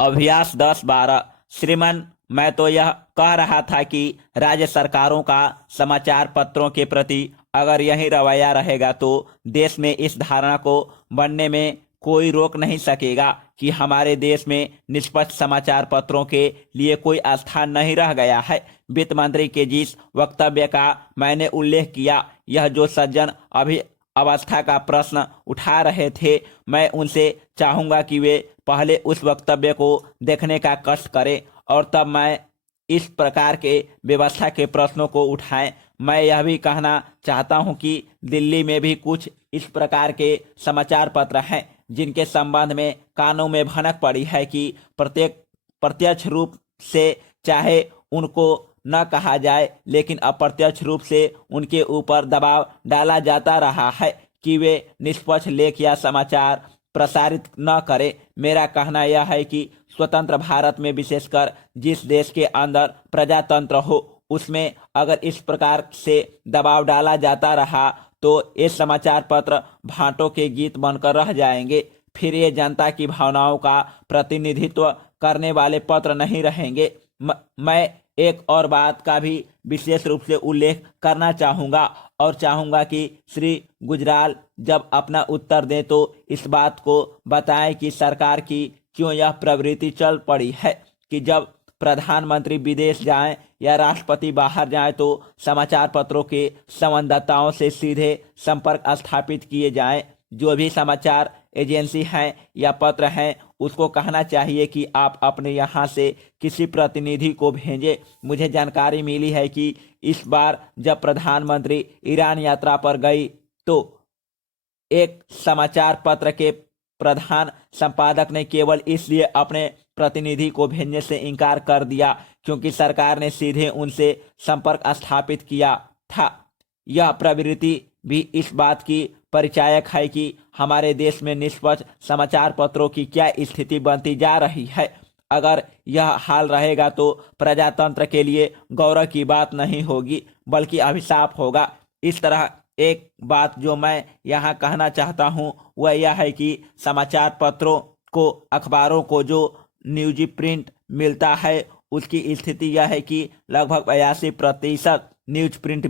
अभ्यास 10-12। श्रीमान, मैं तो यह कह रहा था कि राज्य सरकारों का समाचार पत्रों के प्रति अगर यही रवैया रहेगा तो देश में इस धारणा को बनने में कोई रोक नहीं सकेगा कि हमारे देश में निष्पक्ष समाचार पत्रों के लिए कोई स्थान नहीं रह गया है। वित्त मंत्री के जिस वक्तव्य का मैंने उल्लेख किया, यह जो सज्जन अभी अवस्था का प्रश्न उठा रहे थे, मैं उनसे चाहूंगा कि वे पहले उस वक्तव्य को देखने का कष्ट करें और तब मैं इस प्रकार के व्यवस्था के प्रश्नों को उठाएं। मैं यह भी कहना चाहता हूं कि दिल्ली में भी कुछ इस प्रकार के समाचार पत्र हैं जिनके संबंध में कानों में भनक पड़ी है कि प्रत्यक्ष रूप से चाहे उनको न कहा जाए, लेकिन अप्रत्यक्ष रूप से उनके ऊपर दबाव डाला जाता रहा है कि वे निष्पक्ष लेख या समाचार प्रसारित न करें। मेरा कहना यह है कि स्वतंत्र भारत में, विशेषकर जिस देश के अंदर प्रजातंत्र हो, उसमें अगर इस प्रकार से दबाव डाला जाता रहा तो ये समाचार पत्र भांटों के गीत बनकर रह जाएंगे। फिर ये जनता की भावनाओं का प्रतिनिधित्व करने वाले पत्र नहीं रहेंगे। मैं एक और बात का भी विशेष रूप से उल्लेख करना चाहूँगा और चाहूँगा कि श्री गुजराल जब अपना उत्तर दें तो इस बात को बताएं कि सरकार की क्यों यह प्रवृत्ति चल पड़ी है कि जब प्रधानमंत्री विदेश जाएं या राष्ट्रपति बाहर जाएं तो समाचार पत्रों के संवाददाताओं से सीधे संपर्क स्थापित किए जाएं। जो भी समाचार एजेंसी हैं या पत्र हैं, उसको कहना चाहिए कि आप अपने यहाँ से किसी प्रतिनिधि को भेजें। मुझे जानकारी मिली है कि इस बार जब प्रधानमंत्री ईरान यात्रा पर गई तो एक समाचार पत्र के प्रधान संपादक ने केवल इसलिए अपने प्रतिनिधि को भेजने से इनकार कर दिया क्योंकि सरकार ने सीधे उनसे संपर्क स्थापित किया था। यह प्रवृत्ति भी इस बात की परिचायक है कि हमारे देश में निष्पक्ष समाचार पत्रों की क्या स्थिति बनती जा रही है। अगर यह हाल रहेगा तो प्रजातंत्र के लिए गौरव की बात नहीं होगी बल्कि अभिशाप होगा। इस तरह एक बात जो मैं यहाँ कहना चाहता हूँ वह यह है कि समाचार पत्रों को, अखबारों को जो न्यूज प्रिंट मिलता है उसकी स्थिति यह है कि लगभग 82% न्यूज प्रिंट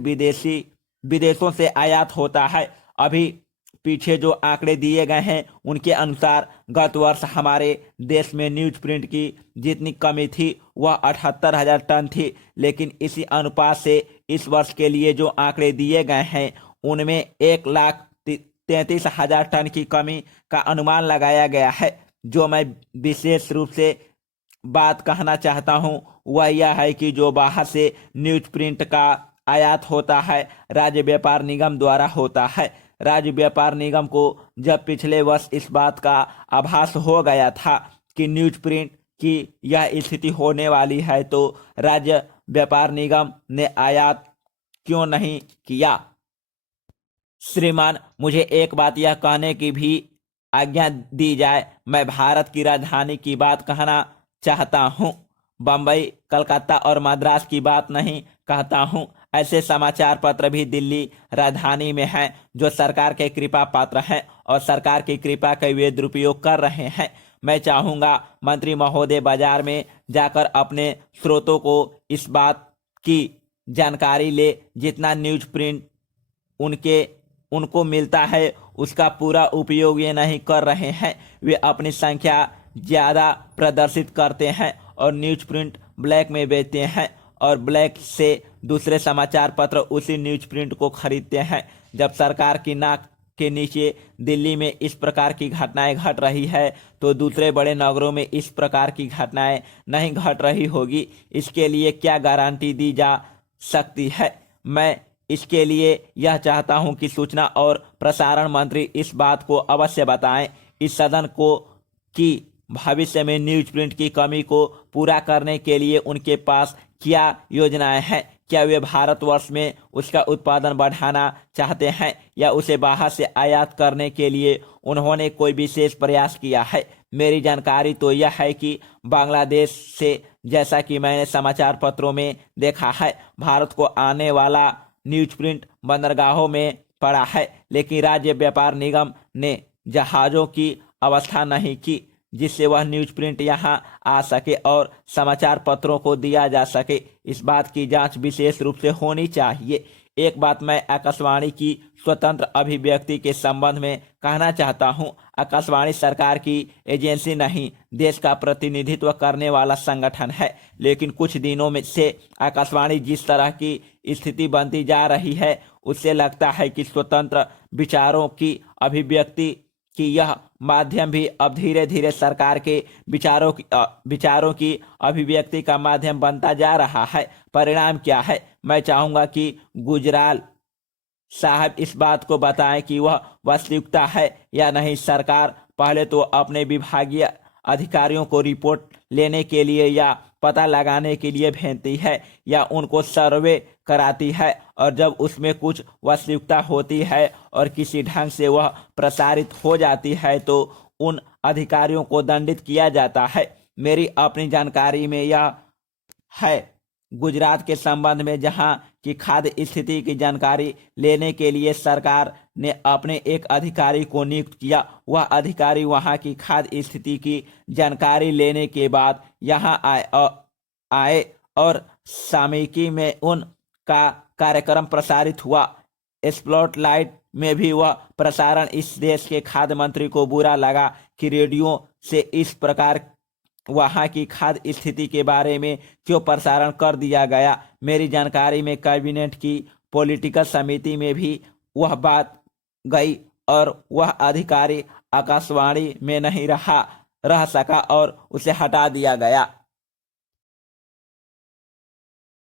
विदेशों से आयात होता है। अभी पीछे जो आंकड़े दिए गए हैं उनके अनुसार गत वर्ष हमारे देश में न्यूज प्रिंट की जितनी कमी थी वह 78,000 टन थी, लेकिन इसी अनुपात से इस वर्ष के लिए जो आंकड़े दिए गए हैं उनमें 1,33,000 टन की कमी का अनुमान लगाया गया है। जो मैं विशेष रूप से बात कहना चाहता हूं वह यह है कि जो बाहर से न्यूज प्रिंट का आयात होता है राज्य व्यापार निगम द्वारा होता है। राज्य व्यापार निगम को जब पिछले वर्ष इस बात का आभास हो गया था कि न्यूज प्रिंट की यह स्थिति होने वाली है तो राज्य व्यापार निगम ने आयात क्यों नहीं किया। श्रीमान, मुझे एक बात यह कहने की भी आज्ञा दी जाए। मैं भारत की राजधानी की बात कहना चाहता हूँ, बम्बई, कलकत्ता और मद्रास की बात नहीं कहता हूँ। ऐसे समाचार पत्र भी दिल्ली राजधानी में हैं जो सरकार के कृपा पात्र हैं और सरकार की कृपा का वे दुरुपयोग कर रहे हैं। मैं चाहूँगा मंत्री महोदय बाजार में जाकर अपने स्रोतों को इस बात की जानकारी ले जितना न्यूज प्रिंट उनको मिलता है उसका पूरा उपयोग ये नहीं कर रहे हैं। वे अपनी संख्या ज़्यादा प्रदर्शित करते हैं और न्यूज प्रिंट ब्लैक में बेचते हैं और ब्लैक से दूसरे समाचार पत्र उसी न्यूज प्रिंट को खरीदते हैं। जब सरकार की नाक के नीचे दिल्ली में इस प्रकार की घटनाएं घट रही है तो दूसरे बड़े नगरों में इस प्रकार की घटनाएं नहीं घट रही होगी। इसके लिए क्या गारंटी दी जा सकती है। मैं इसके लिए यह चाहता हूं कि सूचना और प्रसारण मंत्री इस बात को अवश्य बताएं इस सदन को कि भविष्य में न्यूज प्रिंट की कमी को पूरा करने के लिए उनके पास क्या योजनाएं हैं। क्या वे भारतवर्ष में उसका उत्पादन बढ़ाना चाहते हैं या उसे बाहर से आयात करने के लिए उन्होंने कोई विशेष प्रयास किया है। मेरी जानकारी तो यह है कि बांग्लादेश से, जैसा कि मैंने समाचार पत्रों में देखा है, भारत को आने वाला न्यूज प्रिंट बंदरगाहों में पड़ा है, लेकिन राज्य व्यापार निगम ने जहाज़ों की अवस्था नहीं की जिससे वह न्यूज प्रिंट यहाँ आ सके और समाचार पत्रों को दिया जा सके। इस बात की जांच विशेष रूप से होनी चाहिए। एक बात मैं आकाशवाणी की स्वतंत्र अभिव्यक्ति के संबंध में कहना चाहता हूं। आकाशवाणी सरकार की एजेंसी नहीं, देश का प्रतिनिधित्व करने वाला संगठन है। लेकिन कुछ दिनों में से आकाशवाणी जिस तरह की स्थिति बनती जा रही है, उससे लगता है कि स्वतंत्र विचारों की अभिव्यक्ति कि यह माध्यम भी अब धीरे धीरे सरकार के विचारों की अभिव्यक्ति का माध्यम बनता जा रहा है। परिणाम क्या है? मैं चाहूंगा कि गुजराल साहब इस बात को बताएं कि वह वास्तविकता है या नहीं। सरकार पहले तो अपने विभागीय अधिकारियों को रिपोर्ट लेने के लिए या पता लगाने के लिए भेजती है या उनको सर्वे कराती है, और जब उसमें कुछ वास्तविकता होती है और किसी ढंग से वह प्रसारित हो जाती है तो उन अधिकारियों को दंडित किया जाता है। मेरी अपनी जानकारी में यह है। गुजरात के संबंध में जहां की खाद्य स्थिति की जानकारी लेने के लिए सरकार ने अपने एक अधिकारी को नियुक्त किया। वह अधिकारी वहां की खाद्य स्थिति की जानकारी लेने के बाद यहां आए और सामयिकी में उनका कार्यक्रम प्रसारित हुआ। स्पॉटलाइट में भी वह प्रसारण इस देश के खाद्य मंत्री को बुरा लगा कि रेडियो से इस प्रकार वहां की खाद्य स्थिति के बारे में क्यों प्रसारण कर दिया गया। मेरी जानकारी में कैबिनेट की पॉलिटिकल समिति में भी वह बात गई और वह अधिकारी आकाशवाणी में नहीं रह सका और उसे हटा दिया गया।